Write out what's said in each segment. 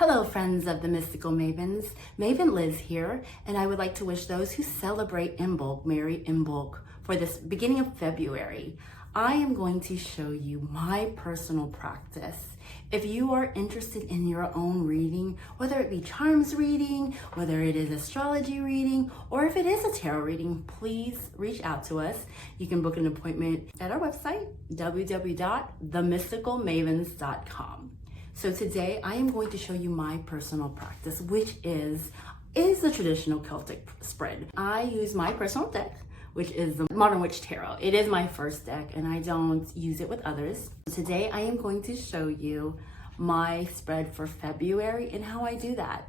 Hello friends of the Mystical Mavens, Maven Liz here, and I would like to wish those who celebrate Imbolc, Merry Imbolc, for this beginning of February. I am going to show you my personal practice. If you are interested in your own reading, whether it be charms reading, whether it is astrology reading, or if it is a tarot reading, please reach out to us. You can book an appointment at our website, www.themysticalmavens.com. So today I am going to show you my personal practice, which is the traditional Celtic spread. I use my personal deck, which is the Modern Witch Tarot. It is my first deck and I don't use it with others. Today I am going to show you my spread for February and how I do that.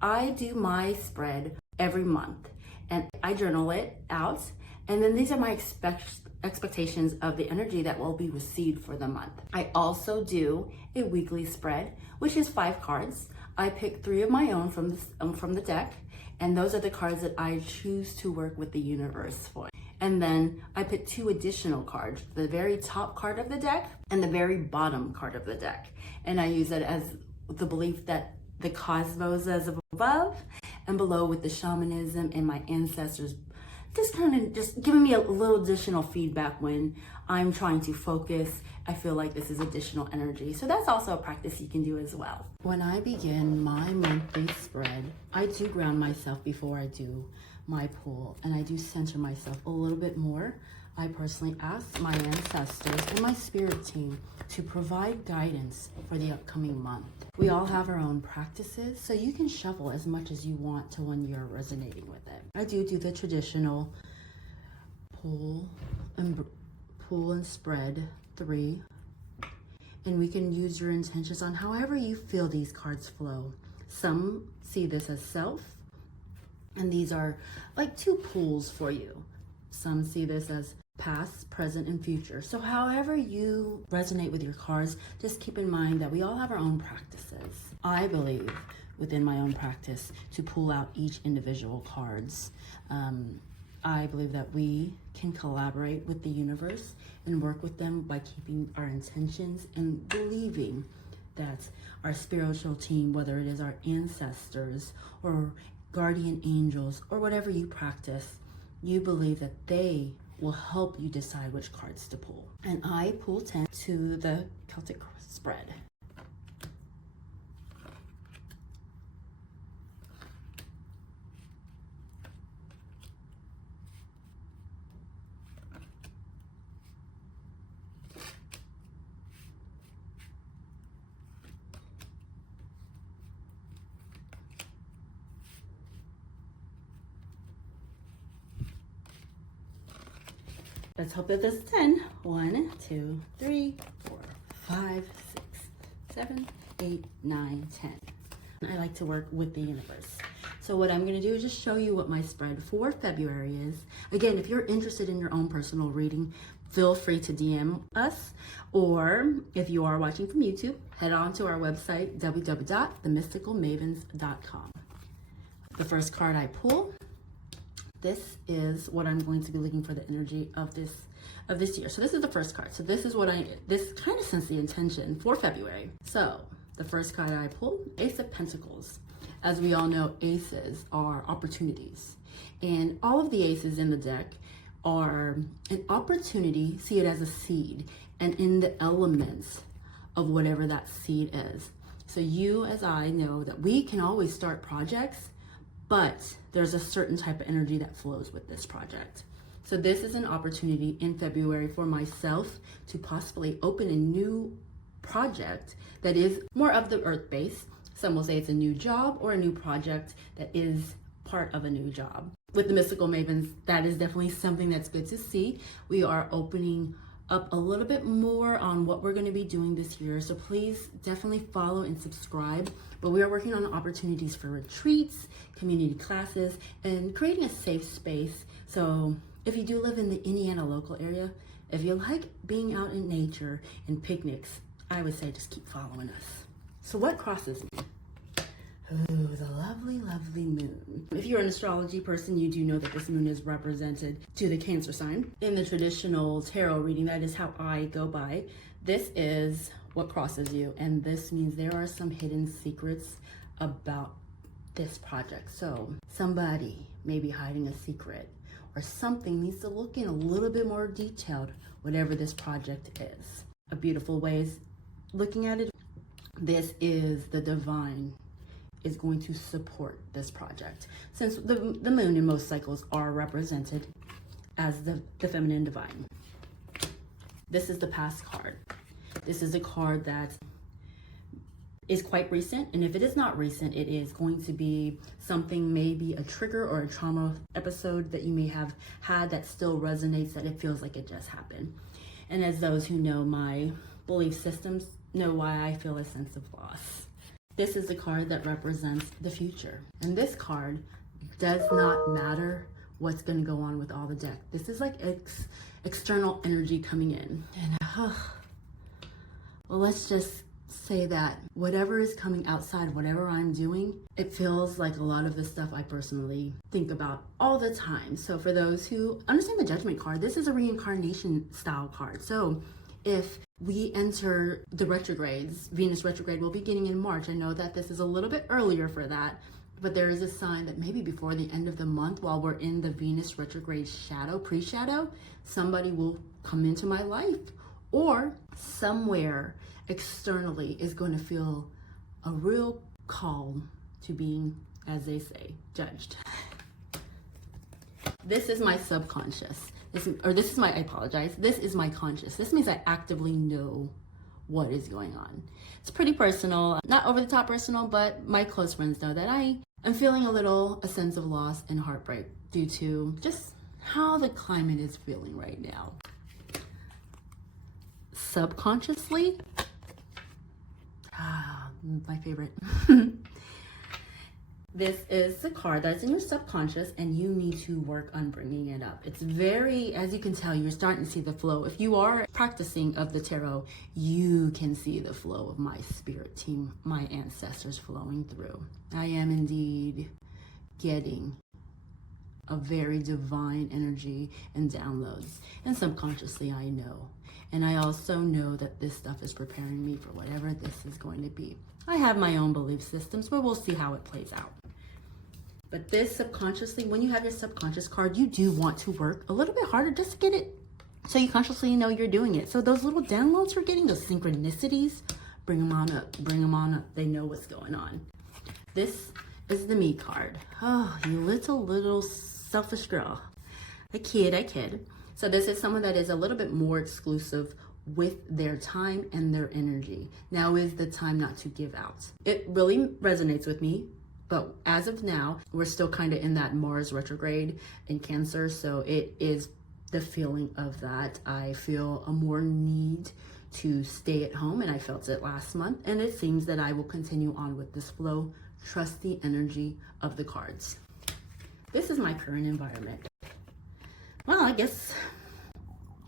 I do my spread every month and I journal it out, and then these are my expectations of the energy that will be received for the month. I also do a weekly spread, which is 5 cards. I pick 3 of my own from the deck, and those are the cards that I choose to work with the universe for. And then I pick 2 additional cards, the very top card of the deck and the very bottom card of the deck. And I use it as the belief that the cosmos is above and below, with the shamanism and my ancestors just giving me a little additional feedback when I'm trying to focus. I feel like this is additional energy. So that's also a practice you can do as well. When I begin my monthly spread, I do ground myself before I do my pull, and I do center myself a little bit more. I personally ask my ancestors and my spirit team to provide guidance for the upcoming month. We all have our own practices, so you can shuffle as much as you want to when you're resonating with it. I do the traditional pull and spread 3, and we can use your intentions on however you feel these cards flow. Some see this as self, and these are like 2 pulls for you. Some see this as past, present, and future. So however you resonate with your cards, just keep in mind that we all have our own practices. I believe within my own practice to pull out each individual cards. I believe that we can collaborate with the universe and work with them by keeping our intentions and believing that our spiritual team, whether it is our ancestors or guardian angels or whatever you practice, you believe that they will help you decide which cards to pull. And I pull 10 to the Celtic spread. Let's hope that this is 10. 1, 2, 3, 4, 5, 6, 7, 8, 9, 10. I like to work with the universe. So what I'm going to do is just show you what my spread for February is. Again, if you're interested in your own personal reading, feel free to DM us, or if you are watching from YouTube, head on to our website, www.themysticalmavens.com. The first card I pull, this is what I'm going to be looking for the energy of this year. So this is the first card. So this is what this kind of sets the intention for February. So the first card I pull, Ace of Pentacles. As we all know, aces are opportunities. And all of the aces in the deck are an opportunity, see it as a seed, and in the elements of whatever that seed is. So you, as I, know that we can always start projects, but there's a certain type of energy that flows with this project. So this is an opportunity in February for myself to possibly open a new project that is more of the earth base. Some will say it's a new job or a new project that is part of a new job. With the Mystical Mavens, that is definitely something that's good to see. We are opening up a little bit more on what we're going to be doing this year, so please definitely follow and subscribe. But we are working on opportunities for retreats, community classes, and creating a safe space. So if you do live in the Indiana local area, if you like being out in nature and picnics, I would say just keep following us. So what crosses me? Oh, the lovely, lovely moon. If you're an astrology person, you do know that this moon is represented to the Cancer sign. In the traditional tarot reading, that is how I go by. This is what crosses you. And this means there are some hidden secrets about this project. So somebody may be hiding a secret, or something needs to look in a little bit more detailed, whatever this project is. A beautiful way is looking at it. This is the divine is going to support this project. Since the moon in most cycles are represented as the feminine divine. This is the past card. This is a card that is quite recent, and if it is not recent, it is going to be something, maybe a trigger or a trauma episode that you may have had that still resonates, that it feels like it just happened. And as those who know my belief systems know why I feel a sense of loss. This is a card that represents the future, and this card does not matter what's going to go on with all the deck. This is like external energy coming in, and well, let's just say that whatever is coming outside, whatever I'm doing, it feels like a lot of the stuff I personally think about all the time. So for those who understand the Judgment card, this is a reincarnation style card. So if we enter the retrogrades, Venus retrograde will be beginning in March. I know that this is a little bit earlier for that, but there is a sign that maybe before the end of the month, while we're in the Venus retrograde shadow, pre-shadow, somebody will come into my life, or somewhere externally is going to feel a real call to being, as they say, judged. This is my subconscious. This is my, I apologize. This is my conscious. This means I actively know what is going on. It's pretty personal, not over the top personal, but my close friends know that I am feeling a sense of loss and heartbreak due to just how the climate is feeling right now. Subconsciously, my favorite. This is the card that's in your subconscious, and you need to work on bringing it up. It's very, as you can tell, you're starting to see the flow. If you are practicing of the tarot, you can see the flow of my spirit team, my ancestors flowing through. I am indeed getting a very divine energy and downloads, and subconsciously I know. And I also know that this stuff is preparing me for whatever this is going to be. I have my own belief systems, but we'll see how it plays out. But this subconsciously, when you have your subconscious card, you do want to work a little bit harder just to get it so you consciously know you're doing it. So those little downloads you're getting, those synchronicities, bring them on up, bring them on up. They know what's going on. This is the me card. Oh, you little selfish girl. I kid. So this is someone that is a little bit more exclusive with their time and their energy. Now is the time not to give out. It really resonates with me, but as of now, we're still kind of in that Mars retrograde in Cancer, so it is the feeling of that. I feel a more need to stay at home, and I felt it last month, and it seems that I will continue on with this flow. Trust the energy of the cards. This is my current environment. Well, I guess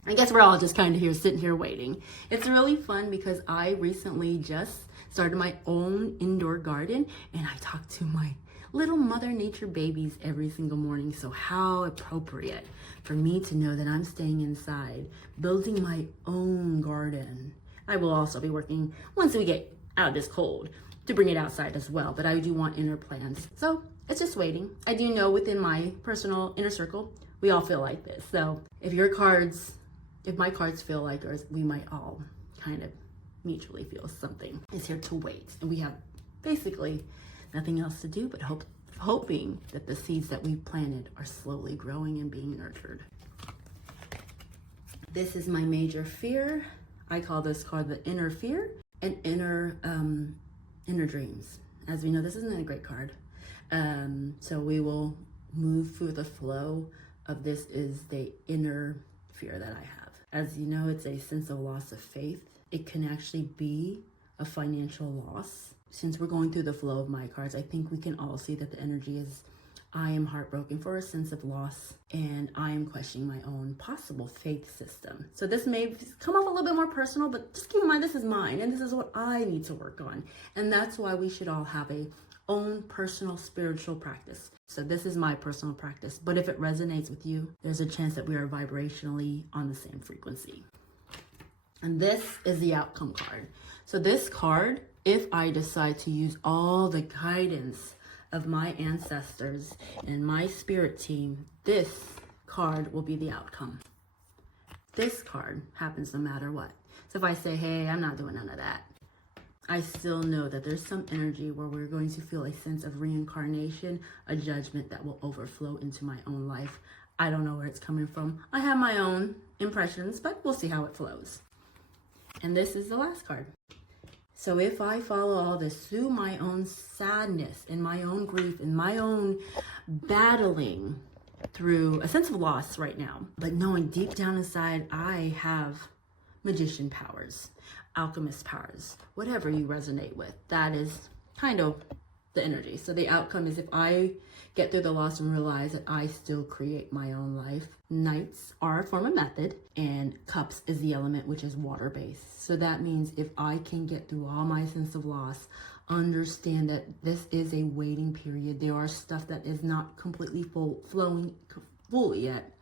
we're all just kind of here, sitting here waiting. It's really fun because I recently just started my own indoor garden, and I talk to my little Mother Nature babies every single morning. So how appropriate for me to know that I'm staying inside, building my own garden. I will also be working, once we get out of this cold, to bring it outside as well, but I do want inner plants. So it's just waiting. I do know within my personal inner circle, we all feel like this. So if my cards feel like yours, we might all kind of mutually feel something is here to wait. And we have basically nothing else to do but hoping that the seeds that we planted are slowly growing and being nurtured. This is my major fear. I call this card the inner fear and inner dreams. As we know, this isn't a great card. So we will move through the flow of this is the inner fear that I have. As you know, it's a sense of loss of faith. It can actually be a financial loss. Since we're going through the flow of my cards, I think we can all see that the energy is, I am heartbroken for a sense of loss, and I am questioning my own possible faith system. So this may come off a little bit more personal, but just keep in mind, this is mine, and this is what I need to work on. And that's why we should all have a own personal spiritual practice. So this is my personal practice, but if it resonates with you, there's a chance that we are vibrationally on the same frequency. And this is the outcome card. So this card, if I decide to use all the guidance of my ancestors and my spirit team, this card will be the outcome. This card happens no matter what. So if I say, hey, I'm not doing none of that, I still know that there's some energy where we're going to feel a sense of reincarnation, a judgment that will overflow into my own life. I don't know where it's coming from. I have my own impressions, but we'll see how it flows. And this is the last card. So if I follow all this through my own sadness and my own grief and my own battling through a sense of loss right now, but knowing deep down inside I have magician powers, alchemist powers, whatever you resonate with, that is kind of the energy. So the outcome is if I get through the loss and realize that I still create my own life. Knights are a form of method, and cups is the element, which is water based. So that means if I can get through all my sense of loss, understand that this is a waiting period. There are stuff that is not completely flowing fully yet.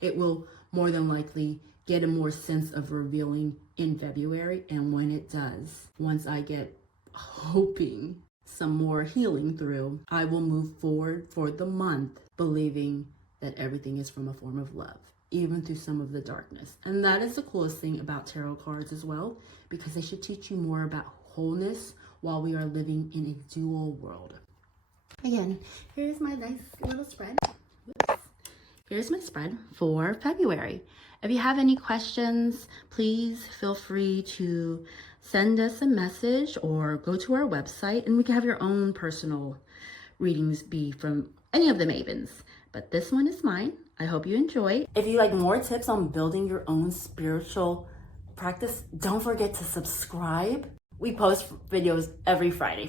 It will more than likely get a more sense of revealing in February. And when it does, once I get hoping some more healing through, I will move forward for the month believing that everything is from a form of love, even through some of the darkness. And that is the coolest thing about tarot cards as well, because they should teach you more about wholeness while we are living in a dual world. Again, here's my nice little spread. Oops. Here's my spread for February. If you have any questions, please feel free to send us a message or go to our website, and we can have your own personal readings be from any of the Mavens. But this one is mine. I hope you enjoy. If you like more tips on building your own spiritual practice, don't forget to subscribe. We post videos every Friday.